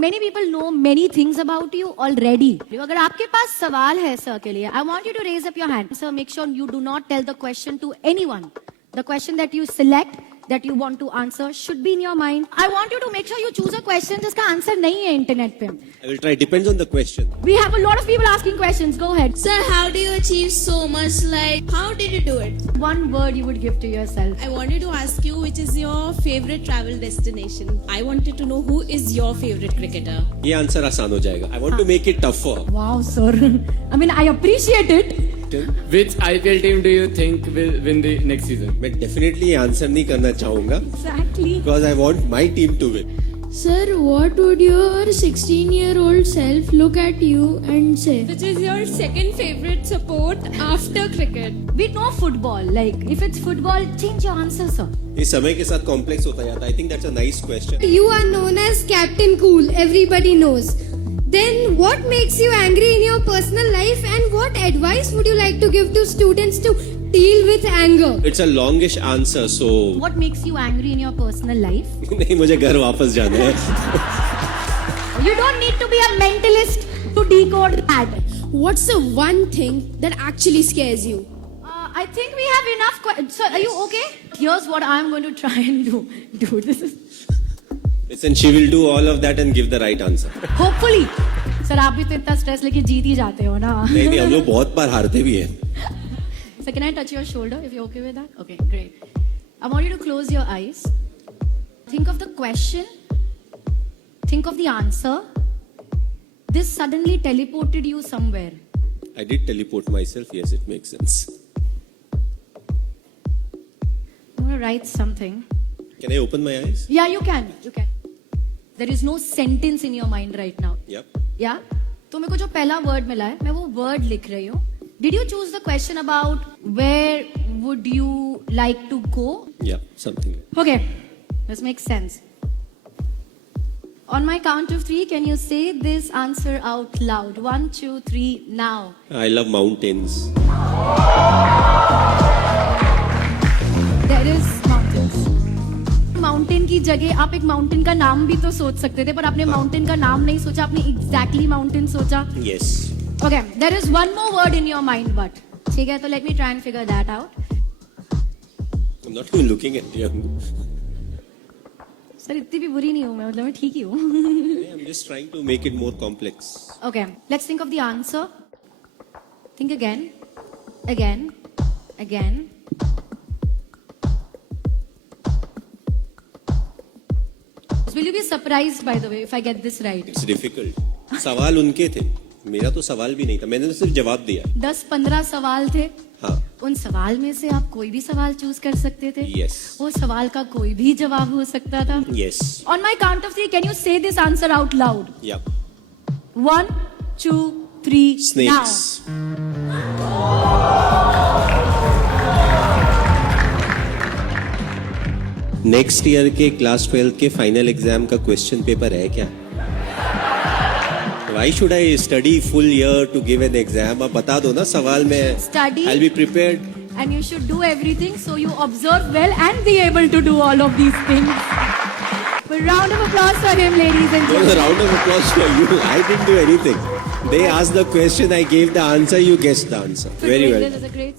Many people know many things about you already. अगर आपके पास सवाल है सर के लिए, I want you to raise up your hand. Sir, make sure you do not tell the question to anyone. The question that you select, that you want to answer, should be in your mind. I want you to make sure you choose a question जिसका answer नहीं है internet पे. I will try. Depends on the question. We have a lot of people asking questions. Go ahead. Sir, how do you achieve so much? Like, how did you do it? One word you would give to yourself. I wanted to ask you which is your favorite travel destination. I wanted to know who is your favorite cricketer. ये answer आसान हो जाएगा. I want to make it tougher. Wow, sir. I mean, I appreciate it. Which IPL team do you think will win the next season? मैं definitely ये answer नहीं करना चाहूँगा. Exactly. Because I want my team to win. Sir, what would your 16-year-old self look at you and say? Which is your second favorite sport after cricket? We know football. Like, if it's football, change your answer, sir. ये समय के साथ complex होता जाता है. I think that's a nice question. You are known as Captain Cool, everybody knows. Then what makes you angry in your personal life and what advice would you like to give to students to deal with anger? It's a longish answer, so What makes you angry in your personal life? नहीं मुझे घर वापस जाना है. You don't need to be a mentalist to decode that. What's the one thing that actually scares you? I think we have enough. So, are you okay? Here's what I'm going to try and do. Dude, this is. Listen, she will do all of that and give the right answer. Hopefully. Sir, आप भी तो इतना stress लेके जीत ही जाते हो ना. नहीं हम लोग बहुत बार हारते भी हैं. So can I touch your shoulder if you're okay with that? Okay, great. I want you to close your eyes. Think of the question. Think of the answer. This suddenly teleported you somewhere. I did teleport myself. Yes, it makes sense. I'm going to write something. Can I open my eyes? Yeah, you can. You can. There is no sentence in your mind right now. Yep. Yeah? तो मेरे को जो पहला word मिला है, मैं वो word लिख रही हूँ. Did you choose the question about where would you like to go? Yeah, something. Okay, this makes sense. On my count of 3, can you say this answer out loud? 1, 2, 3, now. I love mountains. There is mountains. Mountain की जगह आप एक mountain का नाम भी तो सोच सकते थे, पर आपने माउंटेन का नाम नहीं सोचा, आपने एग्जैक्टली माउंटेन सोचा. Yes. Okay, there is one more word in your mind, but ठीक है, तो let me try and figure that out. I'm not even looking at you. Sir इतनी भी बुरी नहीं हूँ मैं, मतलब मैं ठीक ही हूँ. I'm just trying to make it more complex. Okay, let's think of the answer. Think again, again, again. Will you be surprised, by the way, if I get this right? It's difficult. सवाल उनके थे. मेरा तो सवाल भी नहीं था. मैंने तो सिर्फ जवाब दिया. 10-15 सवाल थे. हाँ. उन सवाल में से आप कोई भी सवाल चूज कर सकते थे. Yes. वो सवाल का कोई भी जवाब हो सकता था. Yes. On my count of 3, can you say this answer out loud? Yep. 1, 2, 3, Snakes. Next year के क्लास 12 के फाइनल एग्जाम का क्वेश्चन पेपर है क्या? Why should I study full year to give an exam? आप बता दो ना सवाल में. Study. I'll be prepared. And you should do everything so you observe well and be able to do all of these things. A round of applause for him, ladies and No, a gentlemen. round of applause for you. I didn't do anything. They asked the question, I gave the answer, you guessed the answer. Very well. This is a great